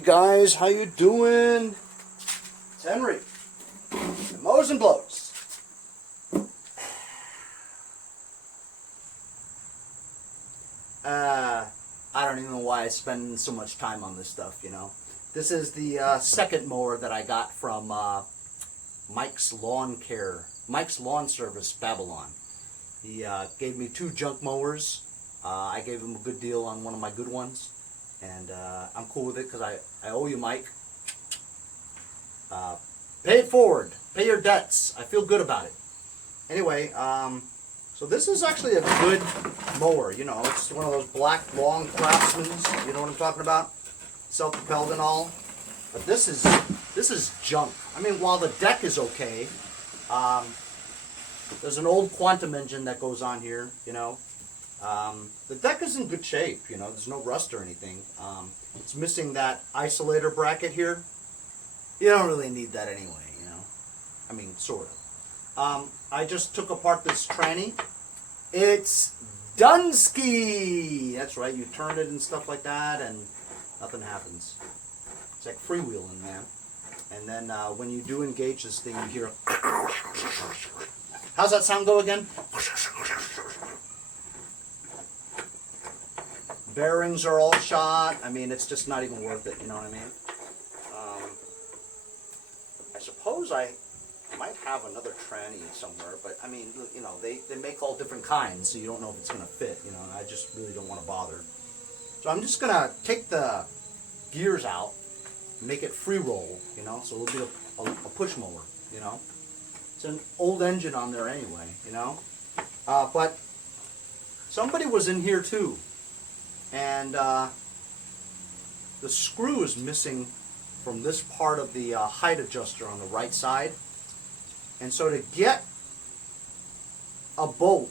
Hey guys, how you doing? It's Henry. Mowers and blows. I don't even know why I spend so much time on this stuff, you know. This is the second mower that I got from Mike's Lawn Service, Babylon. He gave me 2 junk mowers. I gave him a good deal on one of my good ones. And I'm cool with it because I owe you, Mike. Pay it forward. Pay your debts. I feel good about it. Anyway, so this is actually a good mower. You know, it's one of those black, long Craftsmans. You know what I'm talking about? Self-propelled and all. But this is junk. I mean, while the deck is okay, there's an old Quantum engine that goes on here, you know. The deck is in good shape, you know, there's no rust or anything. It's missing that isolator bracket here. You don't really need that anyway, you know. I mean, sort of. I just took apart this tranny. It's Dunsky! That's right, you turn it and stuff like that and nothing happens. It's like freewheeling, man. And then when you do engage this thing, you hear... How's that sound go again? Bearings are all shot. I mean, it's just not even worth it, you know what I mean? I suppose I might have another tranny somewhere, but I mean, you know, they make all different kinds, so you don't know if it's going to fit, you know, and I just really don't want to bother. So I'm just going to take the gears out, make it free roll, you know, so it'll be a push mower, you know. It's an old engine on there anyway, you know. But somebody was in here too. And the screw is missing from this part of the height adjuster on the right side. And so to get a bolt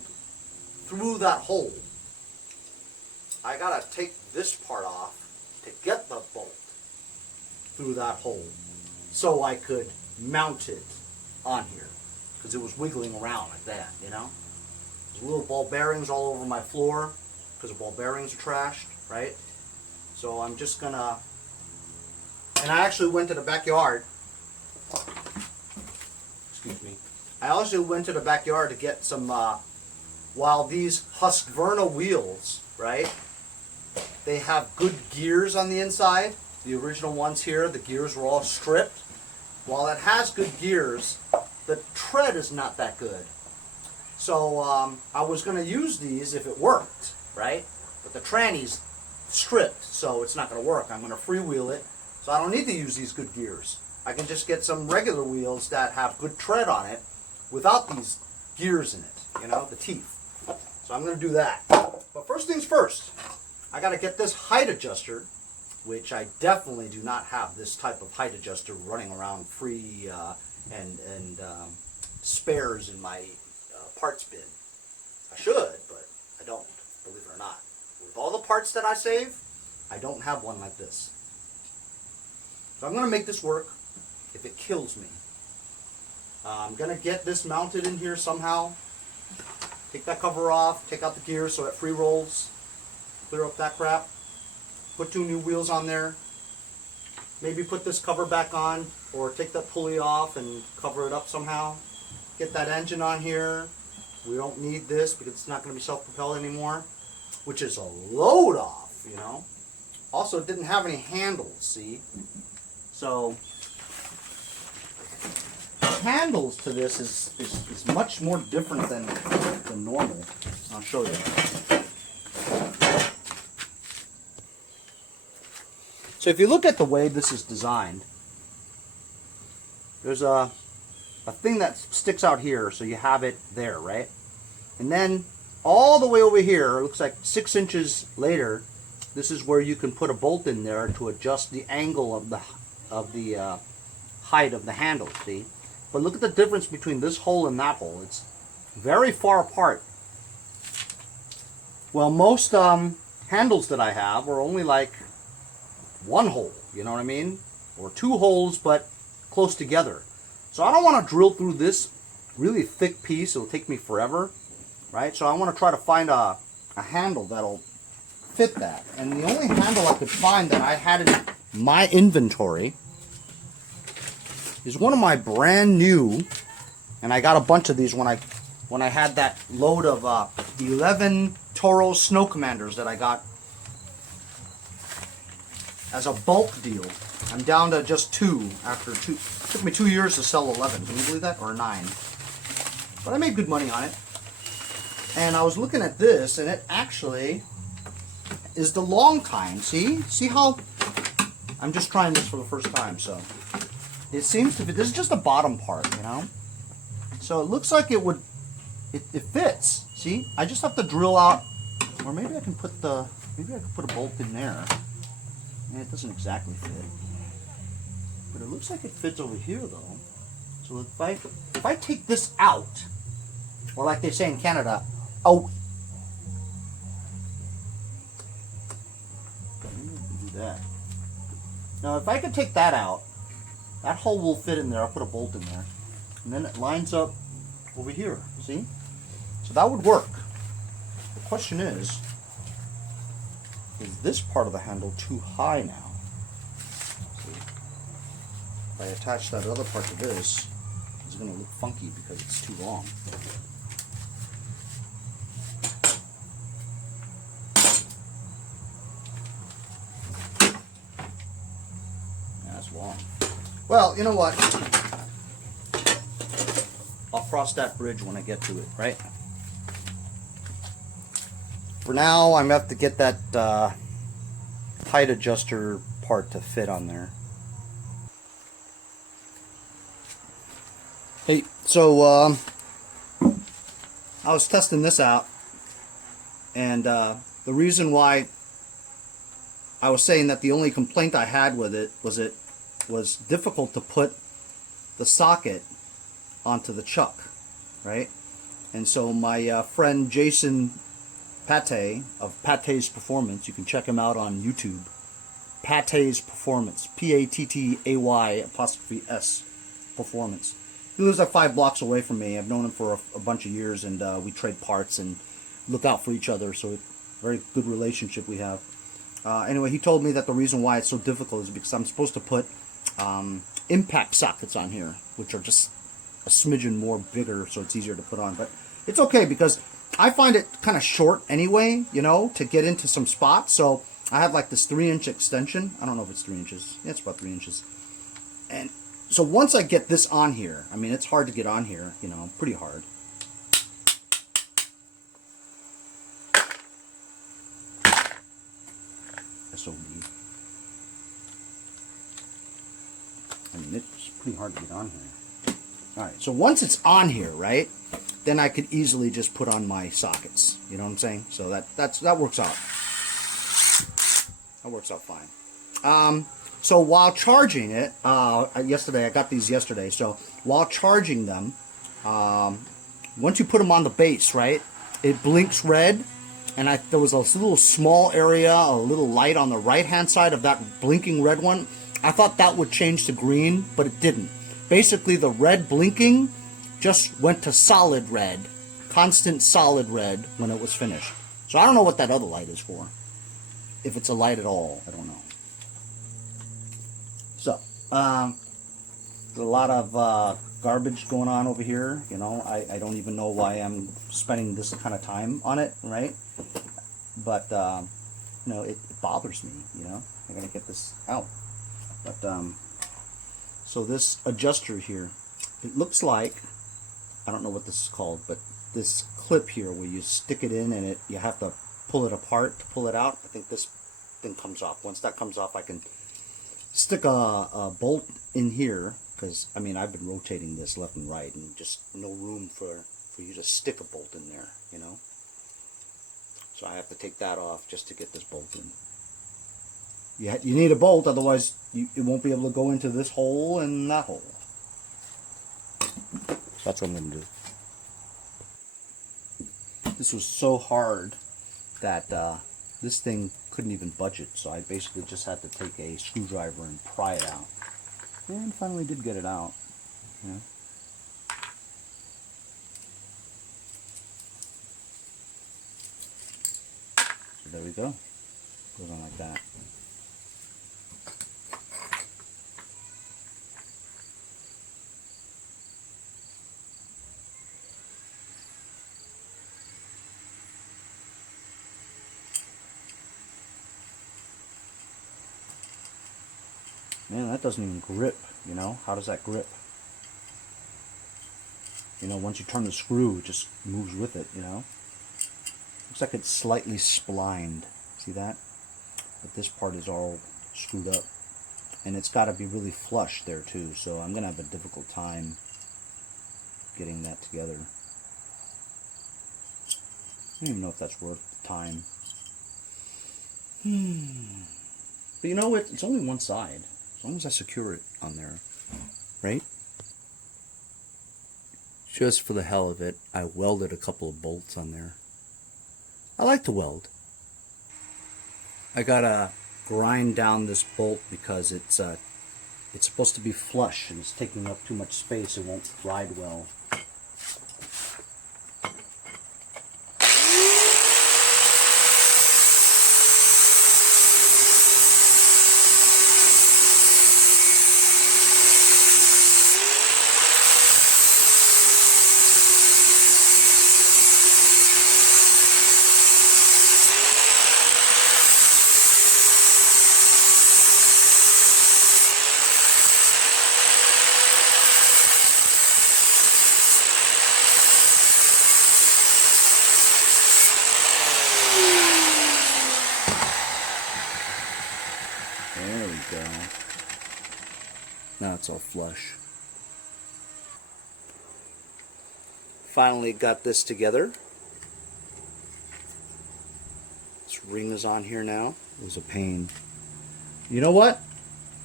through that hole, I gotta take this part off to get the bolt through that hole so I could mount it on here, because it was wiggling around like that, you know. There's little ball bearings all over my floor because the ball bearings are trashed, right? So I'm just gonna, and I actually went to the backyard, excuse me, I also went to the backyard to get some, while these Husqvarna wheels, right, they have good gears on the inside, the original ones here, the gears were all stripped. While it has good gears, the tread is not that good. So I was gonna use these if it worked, right? But the tranny's stripped, so it's not going to work. I'm going to freewheel it, so I don't need to use these good gears. I can just get some regular wheels that have good tread on it without these gears in it, you know, the teeth. So I'm going to do that. But first things first, I got to get this height adjuster, which I definitely do not have this type of height adjuster running around free and spares in my parts bin. I should, but I don't. Believe it or not. With all the parts that I save, I don't have one like this. So I'm going to make this work if it kills me. I'm going to get this mounted in here somehow. Take that cover off, take out the gears so it free rolls, clear up that crap, put 2 new wheels on there, maybe put this cover back on, or take that pulley off and cover it up somehow. Get that engine on here. We don't need this because it's not going to be self-propelled anymore, which is a load off, you know. Also, it didn't have any handles, see? So, handles to this is much more different than normal. I'll show you. So if you look at the way this is designed, there's a thing that sticks out here, so you have it there, right? And then all the way over here, it looks like 6 inches later, this is where you can put a bolt in there to adjust the angle of the height of the handle, see? But look at the difference between this hole and that hole. It's very far apart. Well, most handles that I have are only like 1 hole, you know what I mean? Or 2 holes, but close together. So I don't want to drill through this really thick piece. It'll take me forever, right? So I want to try to find a handle that'll fit that. And the only handle I could find that I had my inventory is one of my brand new, and I got a bunch of these when I had that load of 11 Toro Snow Commanders that I got as a bulk deal. I'm down to just 2 after 2. It took me 2 years to sell 11. Can you believe that? Or 9. But I made good money on it. And I was looking at this, and it actually is the long kind. See how I'm just trying this for the first time, so it seems to be, this is just the bottom part, you know. So it looks like it would, it fits. See, I just have to drill out, or maybe I can put a bolt in there. And it doesn't exactly fit, but it looks like it fits over here though. So if I take this out, or like they say in Canada, out. Do that. Now if I could take that out, that hole will fit in there. I'll put a bolt in there, and then it lines up over here. See? So that would work. The question is this part of the handle too high now? See? If I attach that other part to this, it's going to look funky because it's too long. Yeah, that's long. Well, you know what? I'll cross that bridge when I get to it, right? For now, I'm going to have to get that height adjuster part to fit on there. Hey, so I was testing this out, and the reason why I was saying that the only complaint I had with it was difficult to put the socket onto the chuck, right? And so my friend Jason Pate of Pate's Performance, you can check him out on YouTube. Pate's Performance, P-A-T-T-A-Y_S Performance. He lives like 5 blocks away from me. I've known him for a bunch of years, and we trade parts and look out for each other. So, very good relationship we have. Anyway, he told me that the reason why it's so difficult is because I'm supposed to put impact sockets on here, which are just a smidgen more bigger, so it's easier to put on. But it's okay because I find it kind of short anyway, you know, to get into some spots. So I have like this 3-inch extension. I don't know if it's 3 inches. Yeah, it's about 3 inches. And so once I get this on here, I mean, it's hard to get on here, you know, pretty hard. SOB. I mean, it's pretty hard to get on here. Alright, so once it's on here, right, then I could easily just put on my sockets. You know what I'm saying? So that works out. That works out fine. So while charging it, yesterday, I got these yesterday, so while charging them, once you put them on the base, right, it blinks red, and there was a little small area, a little light on the right-hand side of that blinking red one. I thought that would change to green, but it didn't. Basically, the red blinking just went to solid red, constant solid red when it was finished. So I don't know what that other light is for. If it's a light at all, I don't know. So, there's a lot of garbage going on over here. You know, I don't even know why I'm spending this kind of time on it, right? But, you know, it bothers me, you know. I gotta get this out. But, so this adjuster here, it looks like, I don't know what this is called, but this clip here where you stick it in and you have to pull it apart to pull it out. I think this thing comes off. Once that comes off, I can stick a bolt in here, because I mean I've been rotating this left and right and just no room for you to stick a bolt in there, you know. So I have to take that off just to get this bolt in. You need a bolt, otherwise it won't be able to go into this hole and that hole. So that's what I'm going to do. This was so hard that this thing couldn't even budge it, so I basically just had to take a screwdriver and pry it out. And finally did get it out. Yeah. So there we go. Goes on like that. Man, that doesn't even grip, you know? How does that grip? You know, once you turn the screw, it just moves with it, you know? Looks like it's slightly splined. See that? But this part is all screwed up. And it's got to be really flush there too, so I'm going to have a difficult time getting that together. I don't even know if that's worth the time. But you know what? It's only one side. As long as I secure it on there. Right? Just for the hell of it, I welded a couple of bolts on there. I like to weld. I gotta grind down this bolt because it's supposed to be flush and it's taking up too much space. It won't ride well. There we go. Now it's all flush. Finally got this together. This ring is on here now. It was a pain. You know what?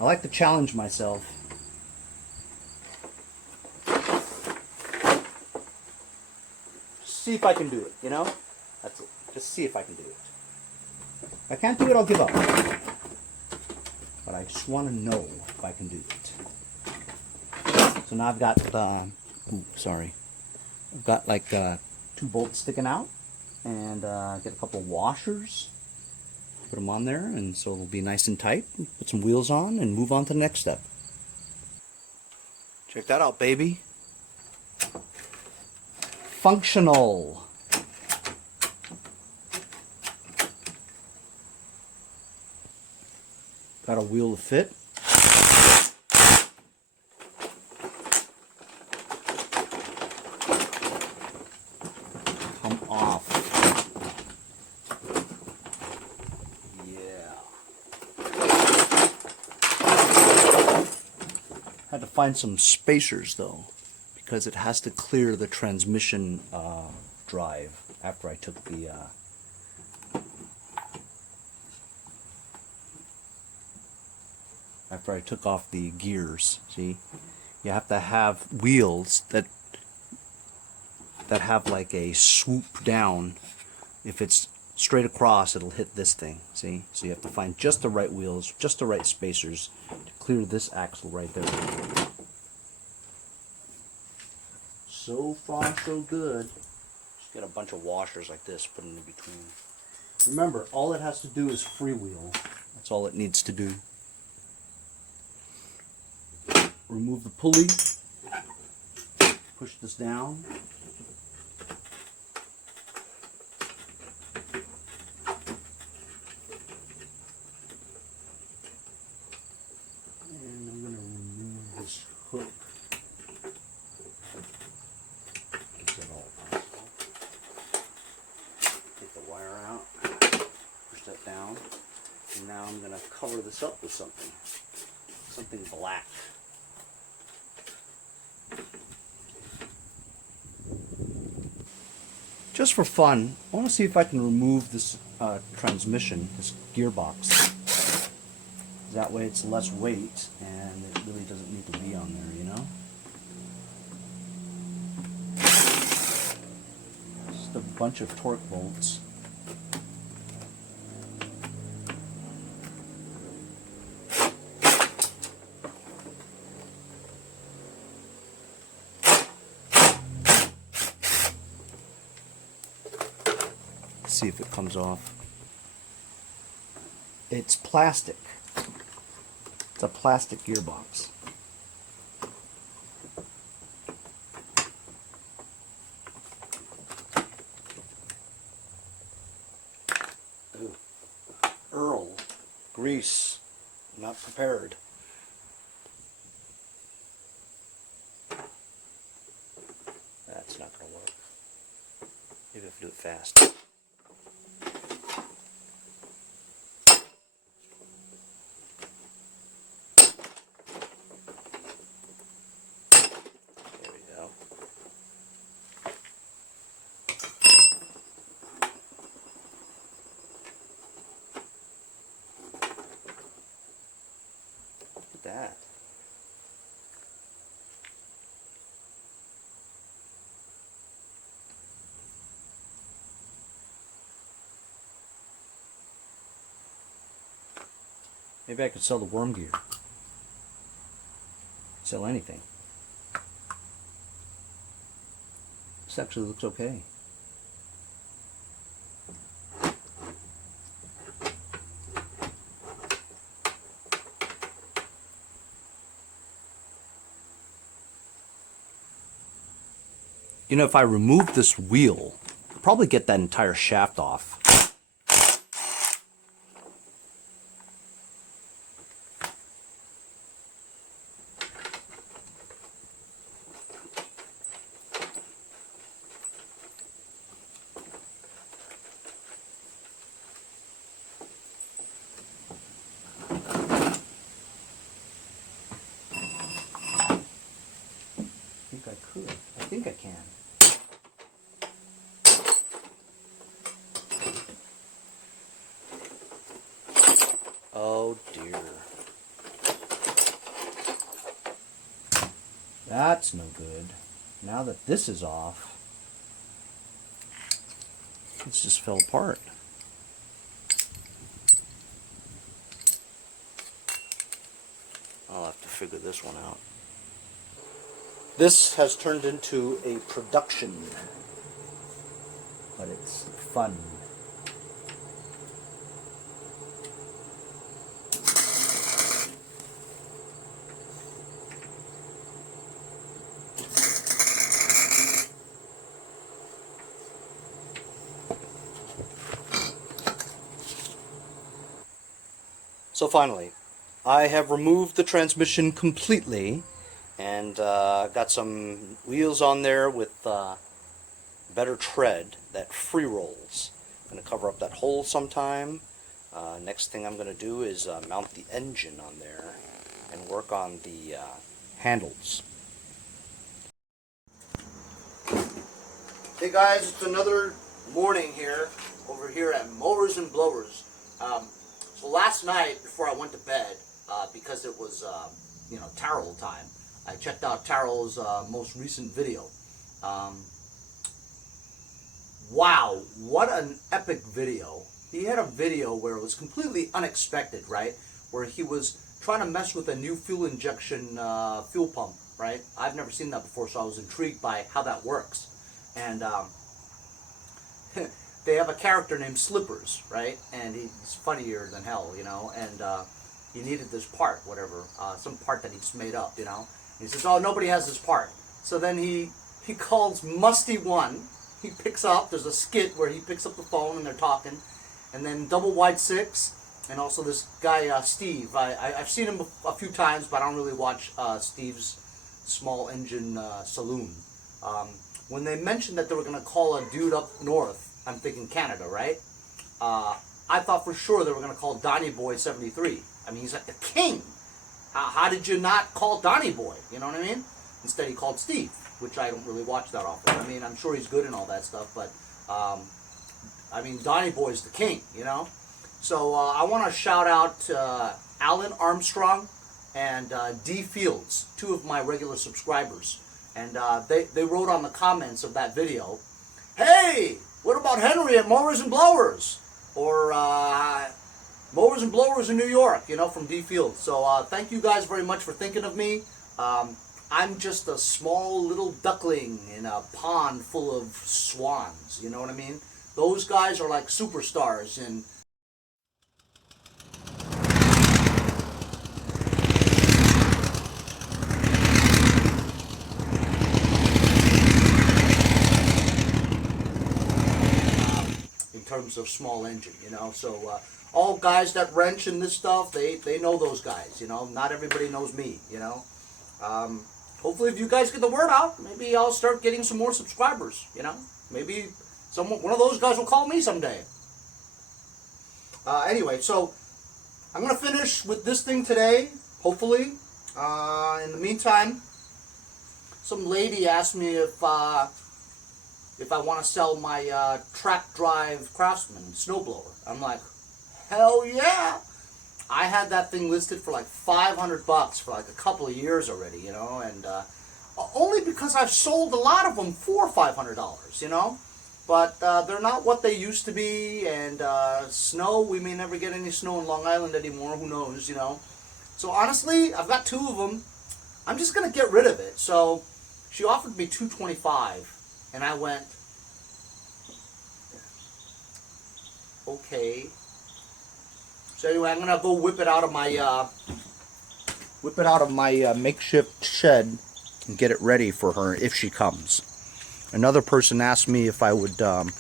I like to challenge myself. See if I can do it, you know? That's it. Just see if I can do it. If I can't do it, I'll give up. But I just want to know if I can do it. So now I've got, I've got like 2 bolts sticking out, and get a couple of washers, put them on there, and so it'll be nice and tight. Put some wheels on and move on to the next step. Check that out, baby. Functional. Got a wheel to fit. Come off. Yeah. Had to find some spacers though, because it has to clear the transmission drive after I took the after I took off the gears. See, you have to have wheels that have like a swoop down. If it's straight across, it'll hit this thing. See, so you have to find just the right wheels, just the right spacers to clear this axle right there. So far, so good. Just get a bunch of washers like this, put them in between. Remember, all it has to do is freewheel. That's all it needs to do. Remove the pulley, push this down, and I'm going to remove this hook. Is that all possible? Take the wire out, push that down, and now I'm going to cover this up with something black. Just for fun, I want to see if I can remove this transmission, this gearbox. That way it's less weight and it really doesn't need to be on there, you know? Just a bunch of torque bolts. See if it comes off. It's plastic. It's a plastic gearbox. Ooh. Earl. Grease. Not prepared. Maybe if I do it fast. There we go. Look at that. Maybe I could sell the worm gear. Sell anything. This actually looks okay. You know, if I remove this wheel, I'll probably get that entire shaft off. I think I can. Oh dear. That's no good. Now that this is off, it's just fell apart. I'll have to figure this one out. This has turned into a production, but it's fun. So finally, I have removed the transmission completely and got some wheels on there with better tread that free rolls. I'm going to cover up that hole sometime. Next thing I'm going to do is mount the engine on there and work on the handles. Hey guys, it's another morning here over here at Mowers and Blowers. So last night before I went to bed, because it was you know, Tarot time, I checked out Taro's most recent video. Wow, what an epic video. He had a video where it was completely unexpected, right? Where he was trying to mess with a new fuel injection fuel pump, right? I've never seen that before, so I was intrigued by how that works. And they have a character named Slippers, right? And he's funnier than hell, you know, and he needed this part, whatever, some part that he just made up, you know. He says, oh, nobody has this part. So then he calls Musty One. He picks up, there's a skit where he picks up the phone and they're talking. And then Double Wide Six, and also this guy, Steve. I've seen him a few times, but I don't really watch Steve's Small Engine Saloon. When they mentioned that they were going to call a dude up north, I'm thinking Canada, right? I thought for sure they were going to call Donnie Boy 73. I mean, he's like the king. How did you not call Donnie Boy? You know what I mean? Instead he called Steve, which I don't really watch that often. I mean, I'm sure he's good and all that stuff, but I mean, Donnie Boy's the king, you know? So I want to shout out Alan Armstrong and D. Fields, two of my regular subscribers. And they wrote on the comments of that video, hey, what about Henry at Mowers and Blowers? Or Mowers and Blowers in New York, you know, from D. Fields. So thank you guys very much for thinking of me. I'm just a small little duckling in a pond full of swans, you know what I mean? Those guys are like superstars in terms of small engine, you know. So all guys that wrench in this stuff, they know those guys, you know. Not everybody knows me, you know. Hopefully if you guys get the word out, maybe I'll start getting some more subscribers, you know. Maybe one of those guys will call me someday. Anyway, so I'm going to finish with this thing today, hopefully. In the meantime, some lady asked me if I want to sell my track drive Craftsman snowblower. I'm like, hell yeah! I had that thing listed for like $500 for like a couple of years already, you know, and only because I've sold a lot of them for $500, you know. But they're not what they used to be, and snow, we may never get any snow in Long Island anymore, who knows, you know. So honestly, I've got 2 of them. I'm just going to get rid of it. So she offered me $225, and I went, okay. So anyway, I'm going to go whip it out of my makeshift shed and get it ready for her if she comes. Another person asked me if I would, I'm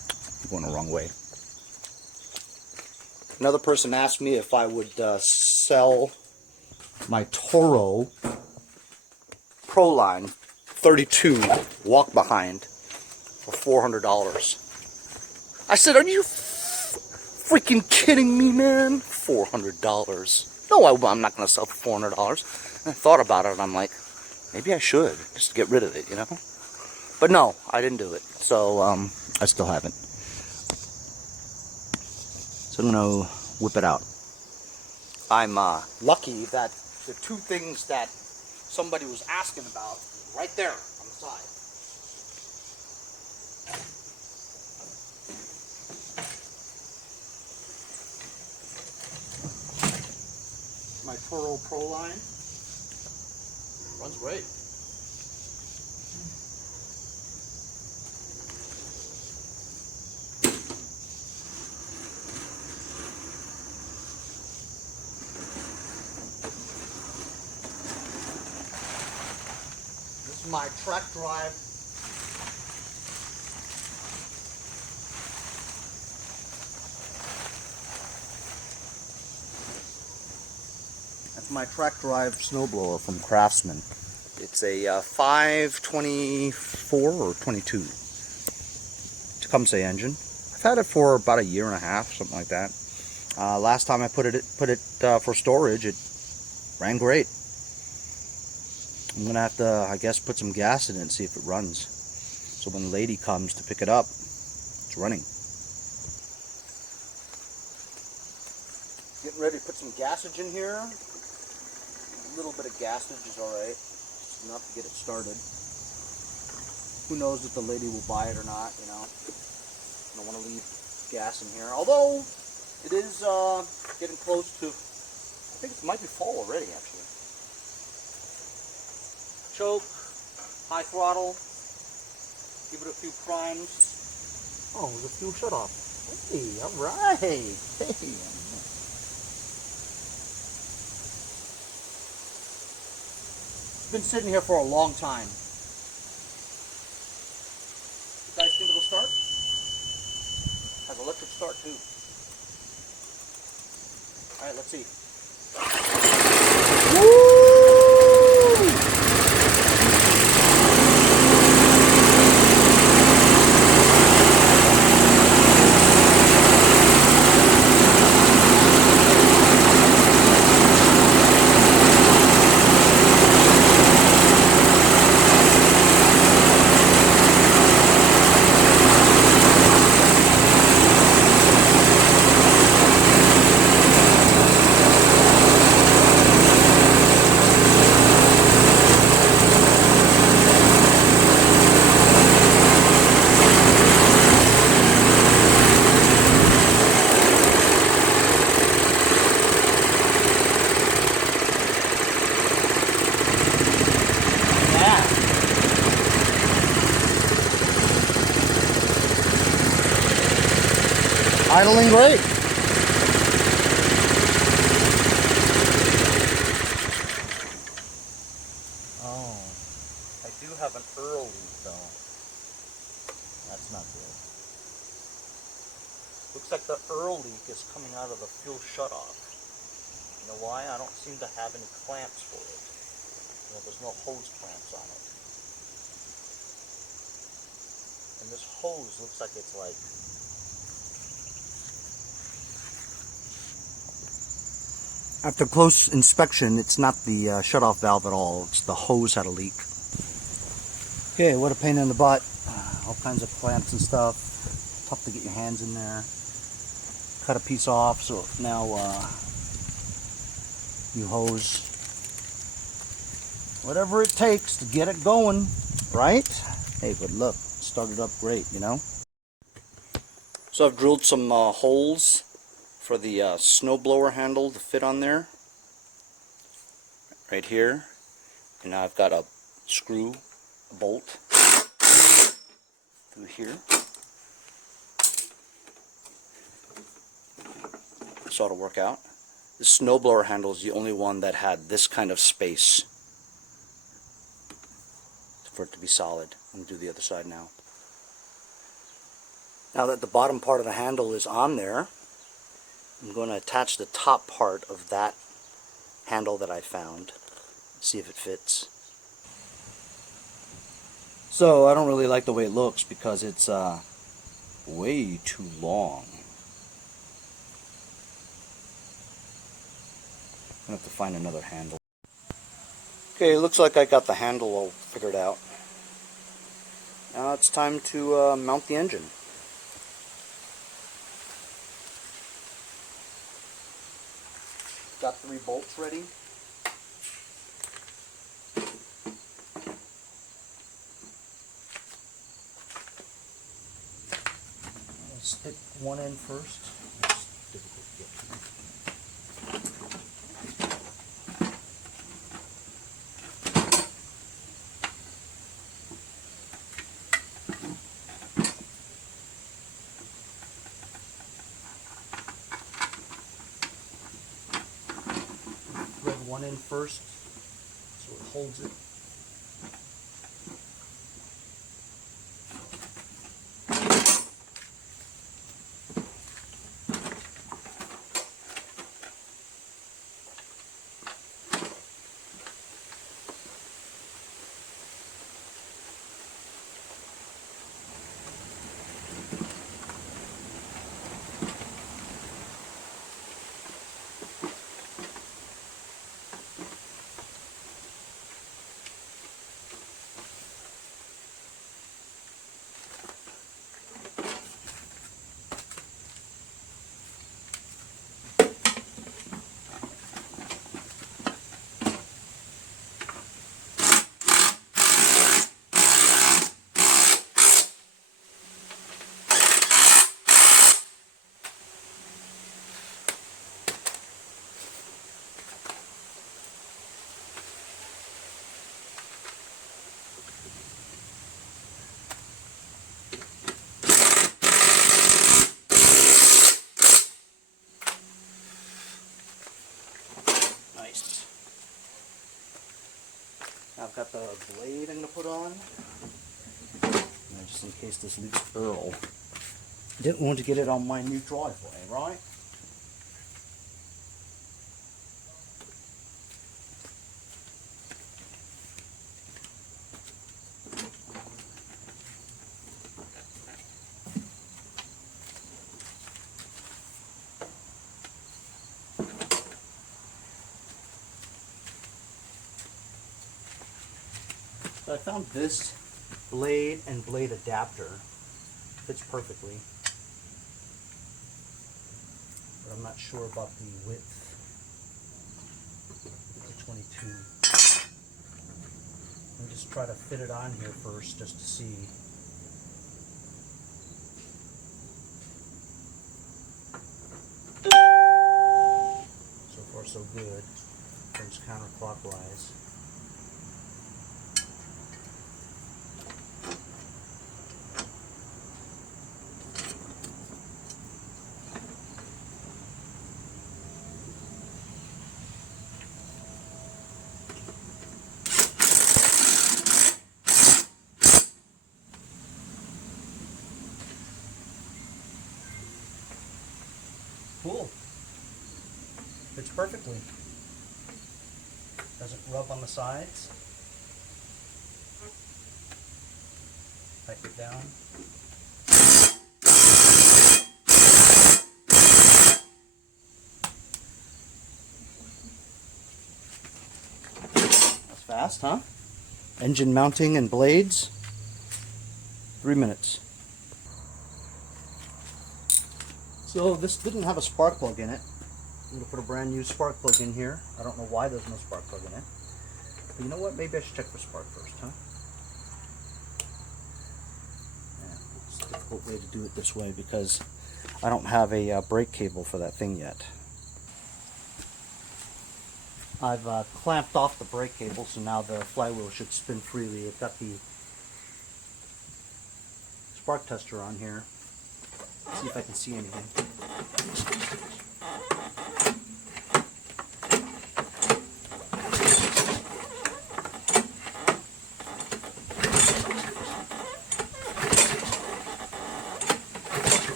going the wrong way. Another person asked me if I would sell my Toro Proline 32 walk behind for $400. I said, are you freaking kidding me, man? $400. No, I'm not going to sell for $400. And I thought about it, and I'm like, maybe I should, just to get rid of it, you know? But no, I didn't do it. So, I still haven't. So I'm going to whip it out. I'm lucky that the 2 things that somebody was asking about right there on the side. My Toro Proline runs great. This is my track drive. That's my track drive snowblower from Craftsman. It's a 524 or 22 Tecumseh engine. I've had it for about a year and a half, something like that. Last time I put it for storage, it ran great. I'm gonna have to, I guess, put some gas in it and see if it runs. So when the lady comes to pick it up, it's running. Getting ready to put some gassage in here. A little bit of gassage is alright. It's enough to get it started. Who knows if the lady will buy it or not, you know. I don't want to leave gas in here. Although, it is getting close to, I think it might be fall already, actually. Choke, high throttle, give it a few primes. Oh, there's a fuel shut off. Hey, alright. Hey. It's been sitting here for a long time. You guys think it'll start? Has electric start too. Alright, let's see. Woo! Idling great. Oh, I do have an Earl leak though. That's not good. Looks like the Earl leak is coming out of the fuel shutoff. You know why? I don't seem to have any clamps for it. You know, there's no hose clamps on it. And this hose looks like it's like... After close inspection, it's not the shutoff valve at all. It's the hose had a leak. Okay, what a pain in the butt. All kinds of clamps and stuff. Tough to get your hands in there. Cut a piece off, so now new hose. Whatever it takes to get it going, right? Hey, but look, it started up great, you know? So I've drilled some holes for the snowblower handle to fit on there. Right here. And now I've got a screw, a bolt through here. So it'll work out. The snowblower handle is the only one that had this kind of space for it to be solid. I'm going to do the other side now. Now that the bottom part of the handle is on there, I'm going to attach the top part of that handle that I found. See if it fits. So I don't really like the way it looks because it's way too long. I'm going to have to find another handle. Okay, it looks like I got the handle all figured out. Now it's time to mount the engine. Got 3 bolts ready. Let's stick one in first. It's difficult to get to. Thread one in first so it holds it. I've got the blade I'm going to put on. Just in case this leaks Earl. Didn't want to get it on my new driveway, right? So I found this blade and blade adapter. Fits perfectly. But I'm not sure about the width. The 22. I'll just try to fit it on here first just to see. So far so good. Turns counterclockwise. Cool. Fits perfectly. Doesn't rub on the sides. Pipe it down. That's fast, huh? Engine mounting and blades, 3 minutes. So this didn't have a spark plug in it. I'm going to put a brand new spark plug in here. I don't know why there's no spark plug in it. But you know what? Maybe I should check for spark first, huh? Yeah, it's a difficult way to do it this way because I don't have a brake cable for that thing yet. I've clamped off the brake cable, so now the flywheel should spin freely. I've got the spark tester on here. Let's see if I can see anything.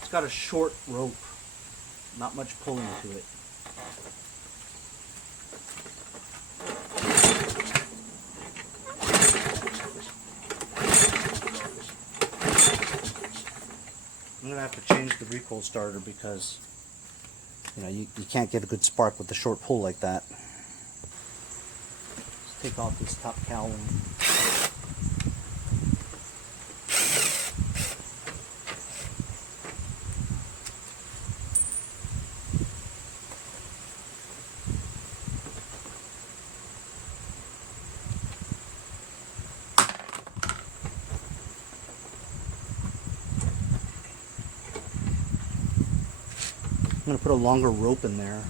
It's got a short rope, not much pulling to it. I'm going to have to change the recoil starter because you can't get a good spark with the short pull like that. Let's take off this top cowling. I'm going to put a longer rope in there.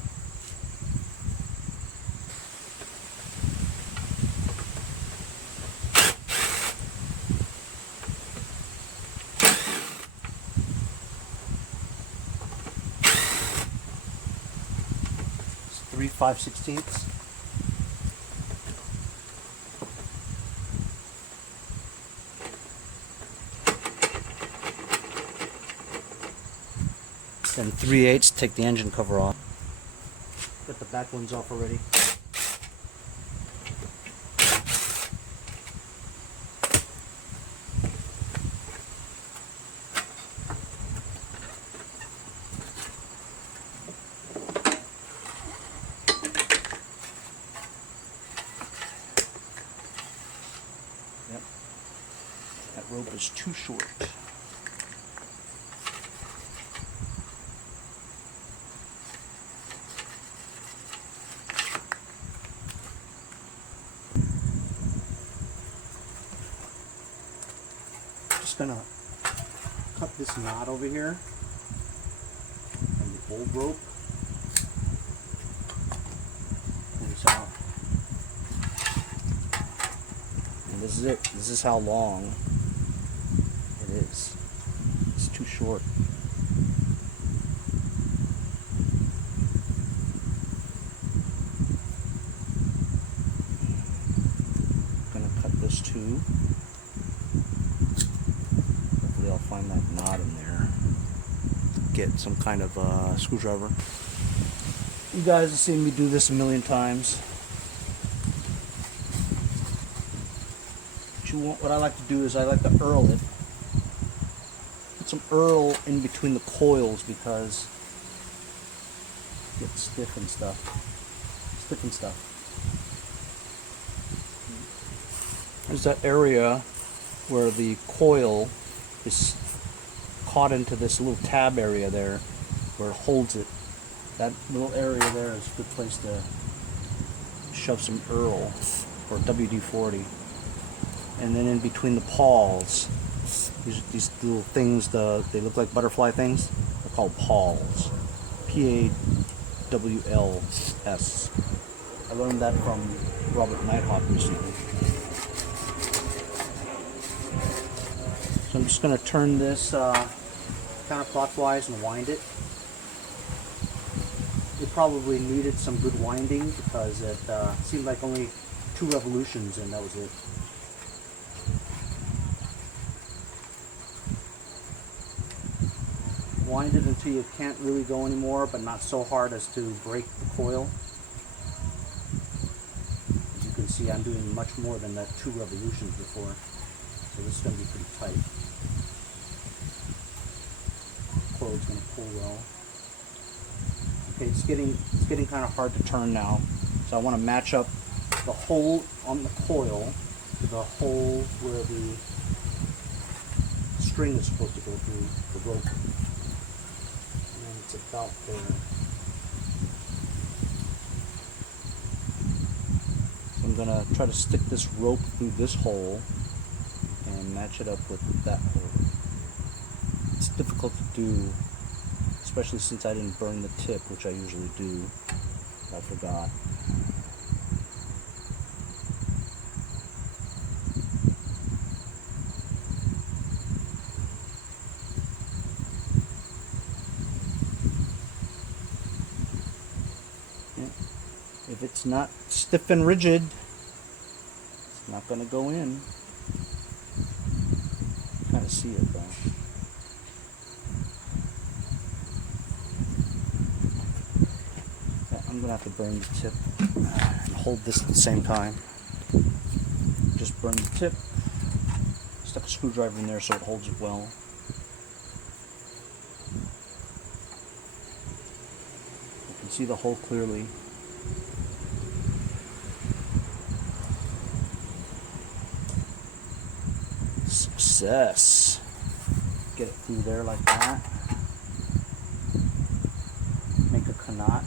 It's 3 5/16. Then 3/8, take the engine cover off. Got the back ones off already. Yep. That rope is too short. Just gonna cut this knot over here on the old rope. Pull this out. And this is it. This is how long it is. It's too short. Gonna cut this too. I'll find that knot in there. Get some kind of screwdriver. You guys have seen me do this a million times. What I like to do is I like to earl it. Put some earl in between the coils because it gets stiff and stuff. There's that area where the coil is caught into this little tab area there where it holds it. That little area there is a good place to shove some earl or WD-40. And then in between the pawls, these little things, they look like butterfly things. They're called pawls. P-A-W-L-S. I learned that from Robert Nighthawk recently. So I'm just going to turn this counterclockwise and wind it. It probably needed some good winding because it seemed like only 2 revolutions and that was it. Wind it until you can't really go anymore, but not so hard as to break the coil. As you can see, I'm doing much more than that 2 revolutions before. So this is going to be pretty tight. Coil's going to pull well. Okay, it's getting kind of hard to turn now. So I want to match up the hole on the coil to the hole where the string is supposed to go through the rope. And it's about there. So I'm going to try to stick this rope through this hole and match it up with that hole. It's difficult to do, especially since I didn't burn the tip, which I usually do. I forgot. If it's not stiff and rigid, it's not going to go in. Kind of see it though. I'm going to have to burn the tip and hold this at the same time. Just burn the tip, stuck a screwdriver in there so it holds it well. You can see the hole clearly. Success. Get it through there like that. Make a knot.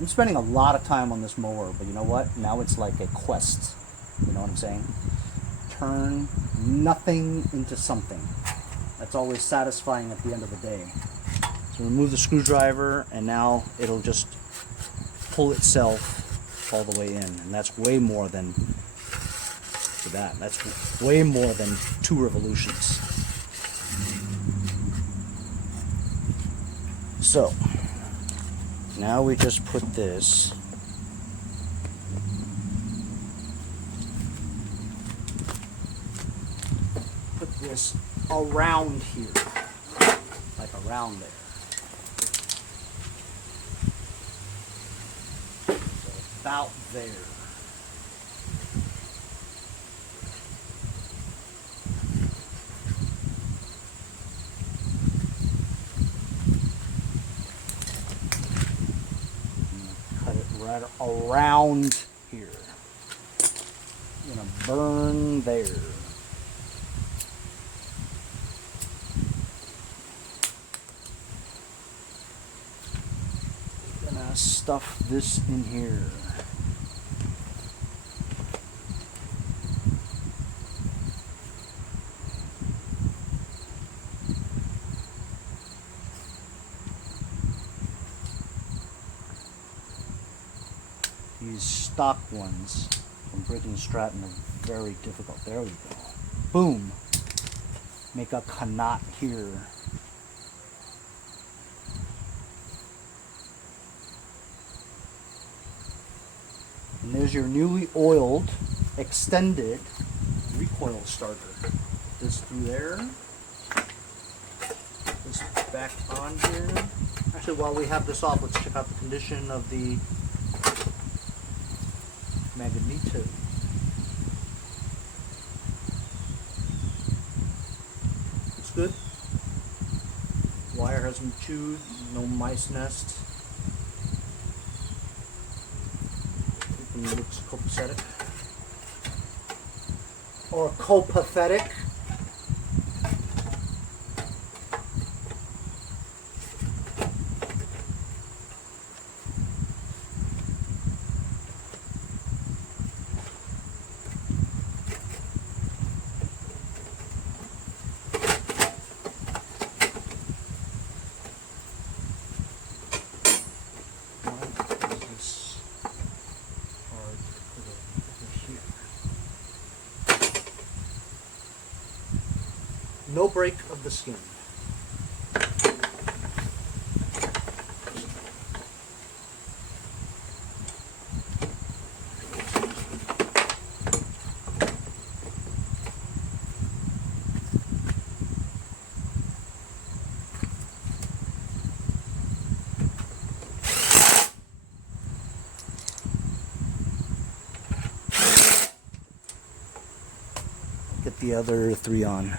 I'm spending a lot of time on this mower, but you know what? Now it's like a quest. You know what I'm saying? Turn nothing into something. That's always satisfying at the end of the day. So remove the screwdriver, and now it'll just pull itself all the way in, and that's way more than that. That's way more than 2 revolutions. So now we just put this around here, like around there. So about there. Right around here. I'm gonna burn there. Gonna stuff this in here. These stock ones from Briggs and Stratton are very difficult. There we go. Boom. Make a knot here. And there's your newly oiled, extended recoil starter. Put this through there. Put this back on here. Actually, while we have this off, let's check out the condition of the magneto. Looks good. Wire hasn't chewed, no mice nest. Everything looks copacetic. Or copathetic. No break of the skin. the other 3 on.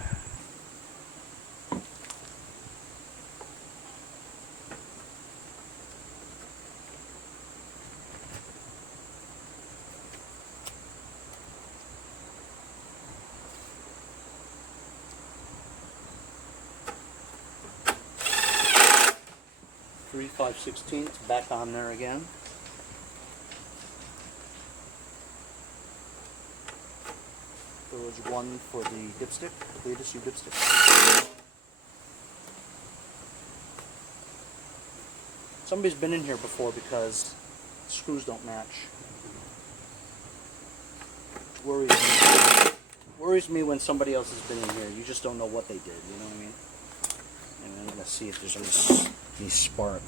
Three 5/16 back on there again. There was one for the dipstick, TITESEAL dipstick. Somebody's been in here before because screws don't match. Worries me when somebody else has been in here. You just don't know what they did, you know what I mean? And I'm gonna see if there's any spark.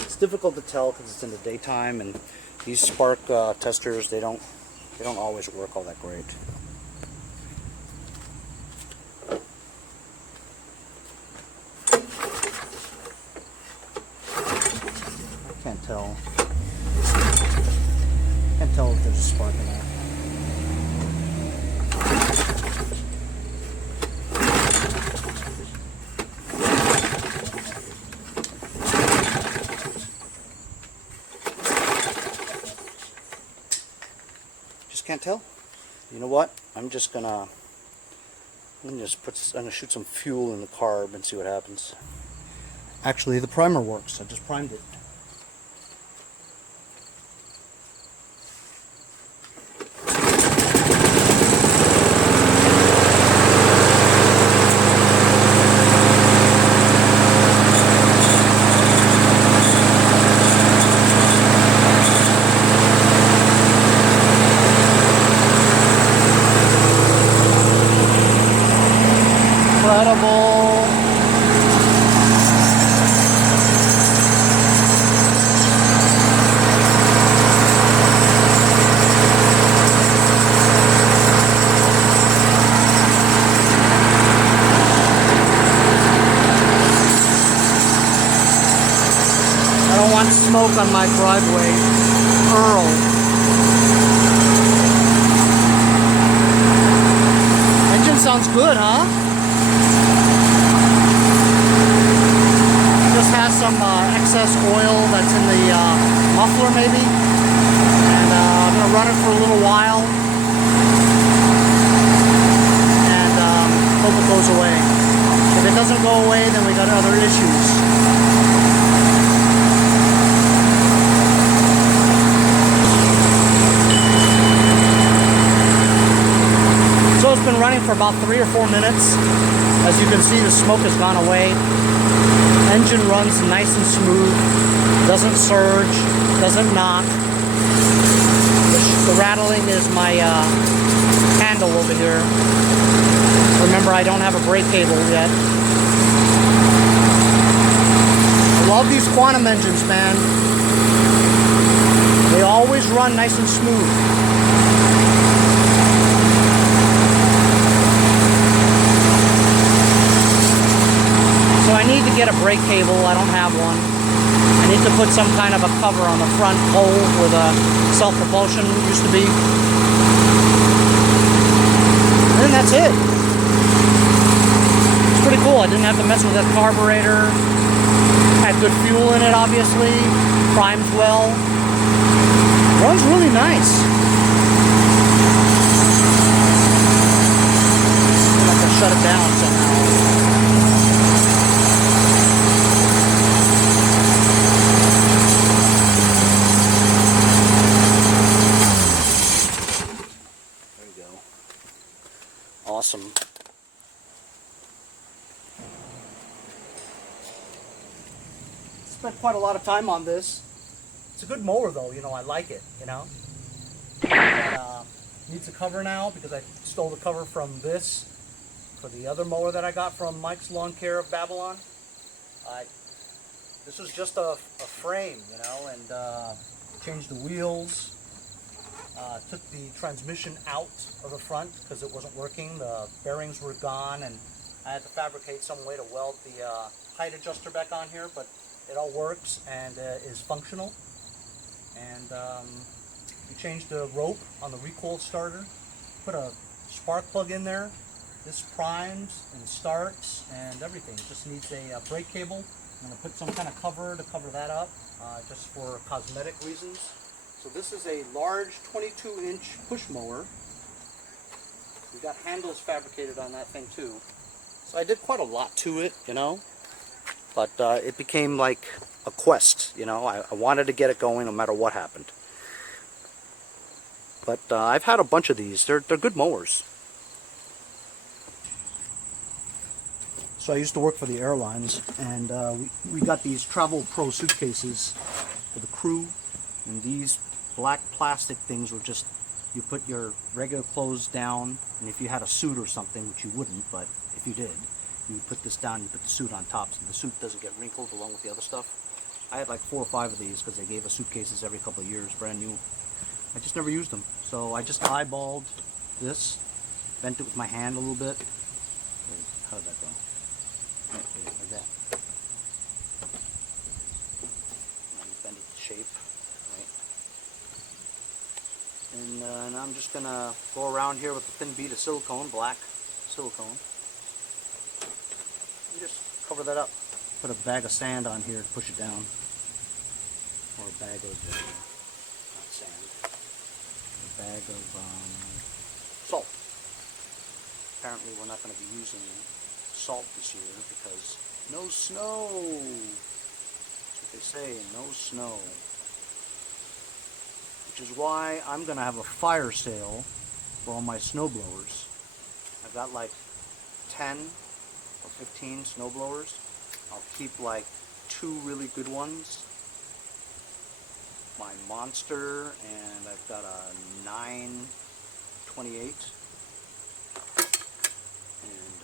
It's difficult to tell because it's in the daytime, and these spark testers, they don't always work all that great. I can't tell. Can't tell if there's a spark in there. Can't tell. You know what? I'm gonna shoot some fuel in the carb and see what happens. Actually, the primer works. I just primed it. Incredible. I don't want smoke on my driveway. Earl. Engine sounds good, huh? Has some excess oil that's in the muffler maybe, and I'm going to run it for a little while and hope it goes away. If it doesn't go away, then we got other issues. So it's been running for about 3 or 4 minutes. As you can see, the smoke has gone away. Engine runs nice and smooth, doesn't surge, doesn't knock. The rattling is my handle over here. Remember, I don't have a brake cable yet. I love these quantum engines, man. They always run nice and smooth. So I need to get a brake cable. I don't have one. I need to put some kind of a cover on the front pole where the self-propulsion used to be. And then that's it. It's pretty cool. I didn't have to mess with that carburetor. Had good fuel in it, obviously. Primed well. Runs really nice. I'm gonna have to shut it down somehow. Awesome. Spent quite a lot of time on this. It's a good mower though, you know, I like it, you know. But, needs a cover now because I stole the cover from this for the other mower that I got from Mike's Lawn Care of Babylon. This was just a frame, you know, and changed the wheels. Took the transmission out of the front because it wasn't working. The bearings were gone, and I had to fabricate some way to weld the height adjuster back on here, but it all works and is functional. And we changed the rope on the Recoil starter, put a spark plug in there, This primes and starts and everything. It just needs a brake cable. I'm going to put some kind of cover to cover that up, just for cosmetic reasons. So this is a large 22-inch push mower. We got handles fabricated on that thing too. So I did quite a lot to it, you know. But it became like a quest, you know. I wanted to get it going no matter what happened. But I've had a bunch of these. They're good mowers. So I used to work for the airlines, and we got these Travel Pro suitcases for the crew, and these black plastic things were just, you put your regular clothes down, and if you had a suit or something, which you wouldn't, but if you did, you would put this down, you put the suit on top, so the suit doesn't get wrinkled along with the other stuff. I had like 4 or 5 of these because they gave us suitcases every couple of years, brand new. I just never used them, so I just eyeballed this, bent it with my hand a little bit. How did that go? Like that. And bend it to shape, right? And I'm just gonna go around here with a thin bead of silicone, black silicone, and just cover that up. Put a bag of sand on here to push it down, or a bag of not sand, a bag of salt. Apparently, we're not going to be using salt this year because no snow. That's what they say, no snow. Which is why I'm going to have a fire sale for all my snow blowers. I've got like 10 or 15 snow blowers. I'll keep like 2 really good ones. My Monster, and I've got a 928. And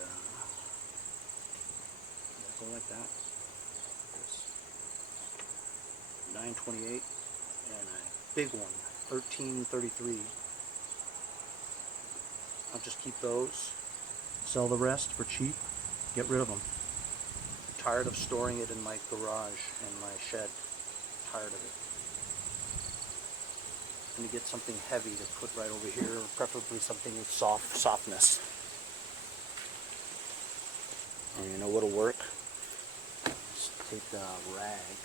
go like that. 928 and a big one, 1333. I'll just keep those, sell the rest for cheap, get rid of them. I'm tired of storing it in my garage and my shed. I'm tired of it. I'm going to get something heavy to put right over here, preferably something with softness. And you know what'll work? Just take a rag,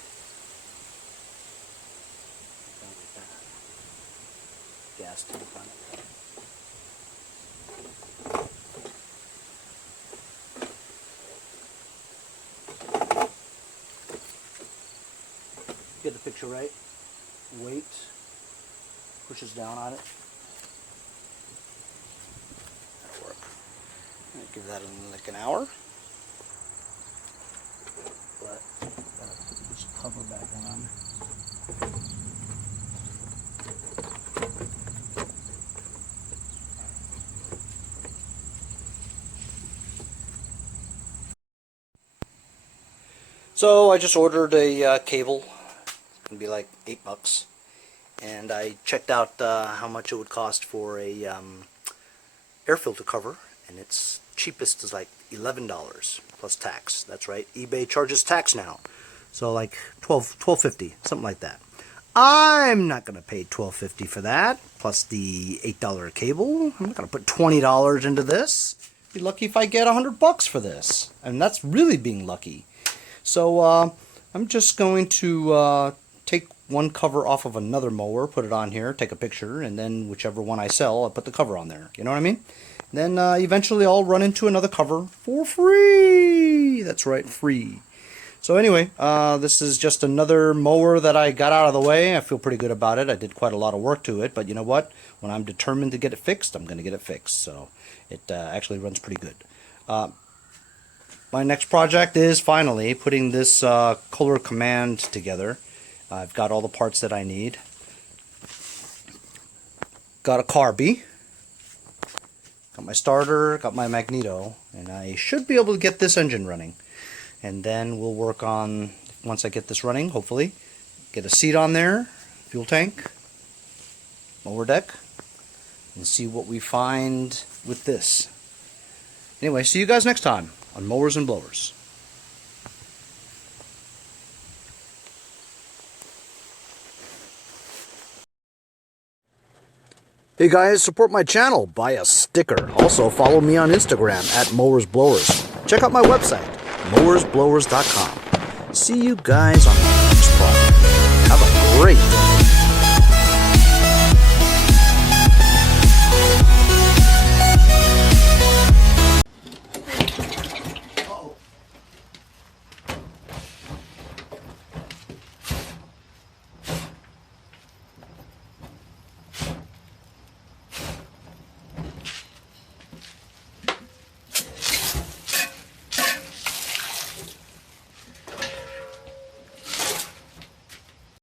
like that, gas tank on it. Get the picture right. Weight pushes down on it. That'll work. I'll give that like an hour. But gotta put this cover back on. So I just ordered a cable. It's gonna be like $8, and I checked out how much it would cost for a air filter cover, and its cheapest is like $11 plus tax. That's right, eBay charges tax now, so like $12.50, something like that. I'm not gonna pay $12.50 for that, plus the $8 cable. I'm not gonna put $20 into this. Be lucky if I get $100 for this, and that's really being lucky. So I'm just going to take one cover off of another mower, put it on here, take a picture, and then whichever one I sell, I'll put the cover on there. You know what I mean? Then eventually I'll run into another cover for free. That's right, free. So anyway, this is just another mower that I got out of the way. I feel pretty good about it. I did quite a lot of work to it, but you know what? When I'm determined to get it fixed, I'm going to get it fixed. So it actually runs pretty good. My next project is finally putting this Kohler Command together. I've got all the parts that I need. Got a carby. Got my starter, got my magneto, and I should be able to get this engine running. And then we'll work on, once I get this running, hopefully, get a seat on there, fuel tank, mower deck, and see what we find with this. Anyway, see you guys next time on Mowers and Blowers. Hey guys, support my channel, buy a sticker. Also follow me on Instagram at mowersblowers. Check out my website, mowersblowers.com. See you guys on the next project. Have a great day.